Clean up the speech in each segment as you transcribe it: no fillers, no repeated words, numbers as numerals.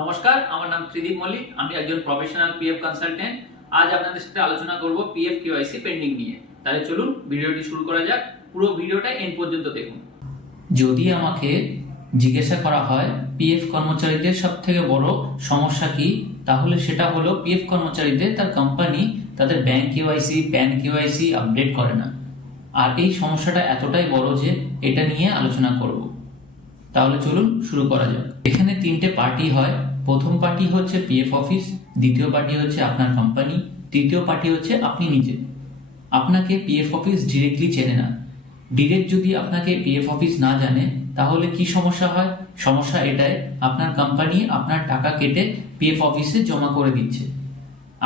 নমস্কার, আমার নাম ত্রিদীপ মল্লিক। আমি একজন প্রফেশনাল পিএফ কনসালটেন্ট। আজ আপনাদের সাথে আলোচনা করব পিএফ কেওয়াইসি পেন্ডিং নিয়ে। তাহলে চলুন ভিডিওটি শুরু করা যাক। পুরো ভিডিওটা এন্ড পর্যন্ত দেখুন। যদি আমাকে জিজ্ঞাসা করা হয় পিএফ কর্মচারীদের সবথেকে বড় সমস্যা কি, তাহলে সেটা হলো পিএফ কর্মচারীদের তার কোম্পানি তাদের bank KYC, pan KYC update করে না। আর এই সমস্যাটা এতটাই বড় যে এটা নিয়ে আলোচনা করব। তাহলে চলুন শুরু করা যাক। এখানে তিনটে পার্টি হয়। প্রথম পার্টি হচ্ছে পিএফ অফিস, দ্বিতীয় পার্টি হচ্ছে আপনার কোম্পানি, তৃতীয় পার্টি হচ্ছে আপনি নিজে। আপনাকে পিএফ অফিস ডিরেক্টলি চেনে না। ডিরেক্ট যদি আপনাকে পিএফ অফিস না জানে তাহলে কি সমস্যা হয়? সমস্যা এটাই, আপনার কোম্পানি আপনার টাকা কেটে পিএফ অফিসে জমা করে দিচ্ছে।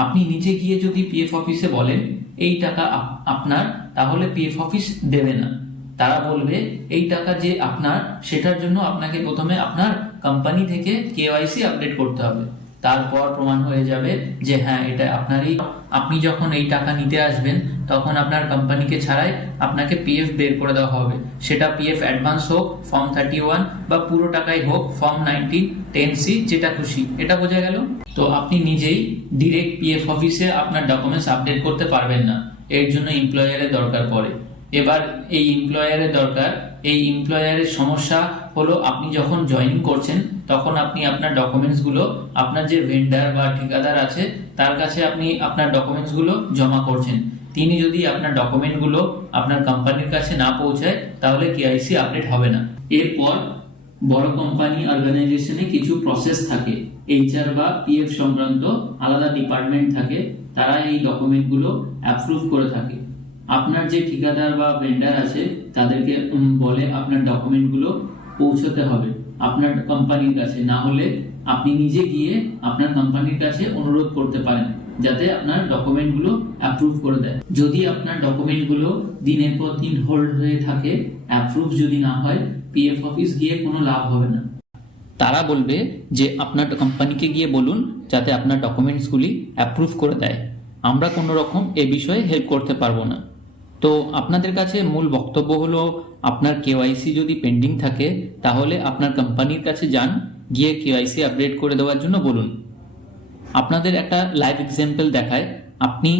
আপনি নিজে গিয়ে যদি পিএফ অফিসে বলেন এই টাকা আপনার, তাহলে পিএফ অফিস দেবে না। তারা বলবে এই টাকা যে আপনার, সেটার জন্য আপনাকে প্রথমে আপনার কোম্পানি থেকে কেওয়াইসি আপডেট করতে হবে। তারপর প্রমাণ হয়ে যাবে যে হ্যাঁ এটা আপনারই। আপনি যখন এই টাকা নিতে আসবেন তখন আপনার কোম্পানিকে ছাড়াই আপনাকে পিএফ বের করে দেওয়া হবে। সেটা পিএফ অ্যাডভান্স হোক, ফর্ম 31, বা পুরো টাকাই হোক, ফর্ম 19, 10C, যেটা খুশি। এটা বোঝা গেল? তো আপনি নিজেই ডিরেক্ট পিএফ অফিসে আপনার ডকুমেন্টস আপডেট করতে পারবেন না। এর জন্য এমপ্লয়ারের দরকার পড়ে। এবার এই এমপ্লয়ারের সমস্যা হলো, আপনি যখন জয়েনিং করছেন তখন আপনি আপনার ডকুমেন্টসগুলো আপনার যে ভেন্ডার বা ঠিকাদার আছে তার কাছে আপনি আপনার ডকুমেন্টসগুলো জমা করছেন। তিনি যদি আপনার ডকুমেন্টগুলো আপনার কোম্পানির কাছে না পৌঁছায় তাহলে কেওয়াইসি আপডেট হবে না। এরপর বড় কোম্পানি অর্গানাইজেশনে কিছু প্রসেস থাকে। এইচআর বা পিএফ সংক্রান্ত আলাদা ডিপার্টমেন্ট থাকে, তারা এই ডকুমেন্টগুলো অ্যাপ্রুভ করে থাকে। আপনার যে ঠিকাদার বা ভেন্ডার আছে তাদেরকে বলে আপনার ডকুমেন্টগুলো পৌঁছতে হবে আপনার কোম্পানির কাছে। না হলে আপনি নিজে গিয়ে আপনার কোম্পানির কাছে অনুরোধ করতে পারেন যাতে আপনার ডকুমেন্টগুলো অ্যাপ্রুভ করে দেয়। যদি আপনার ডকুমেন্টগুলো দিনের পর দিন হোল্ড হয়ে থাকে, অ্যাপ্রুভ যদি না হয়, পিএফ অফিস গিয়ে কোনো লাভ হবে না। তারা বলবে যে আপনার কোম্পানিকে গিয়ে বলুন যাতে আপনার ডকুমেন্টসগুলি অ্যাপ্রুভ করে দেয়। আমরা কোনো রকম এ বিষয়ে হেল্প করতে পারবো না। তো আপনাদের কাছে মূল বক্তব্য হলো, আপনার কেওয়াইসি যদি পেন্ডিং থাকে তাহলে আপনার কোম্পানির কাছে যান, গিয়ে কেওয়াইসি আপডেট করে দেওয়ার জন্য বলুন। আপনাদের একটা লাইভ এক্সাম্পল দেখায়। আপনি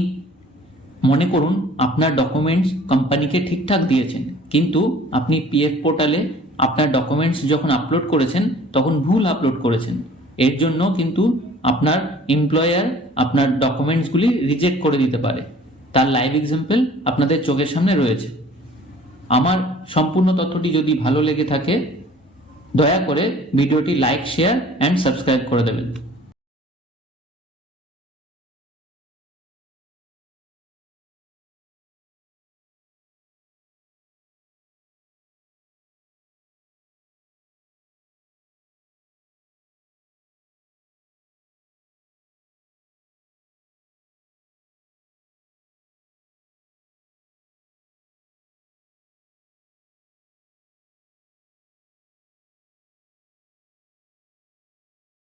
মনে করুন আপনার ডকুমেন্টস কোম্পানিকে ঠিকঠাক দিয়েছেন, কিন্তু আপনি পিএফ পোর্টালে আপনার ডকুমেন্টস যখন আপলোড করেছেন তখন ভুল আপলোড করেছেন। এর জন্য কিন্তু আপনার এমপ্লয়ার আপনার ডকুমেন্টসগুলি রিজেক্ট করে দিতে পারে। তার লাইভ এক্সাম্পল আপনাদের চোখের সামনে রয়েছে। আমার সম্পূর্ণ তথ্যটি যদি ভালো লেগে থাকে দয়া করে ভিডিওটি লাইক, শেয়ার অ্যান্ড সাবস্ক্রাইব করে দেবেন।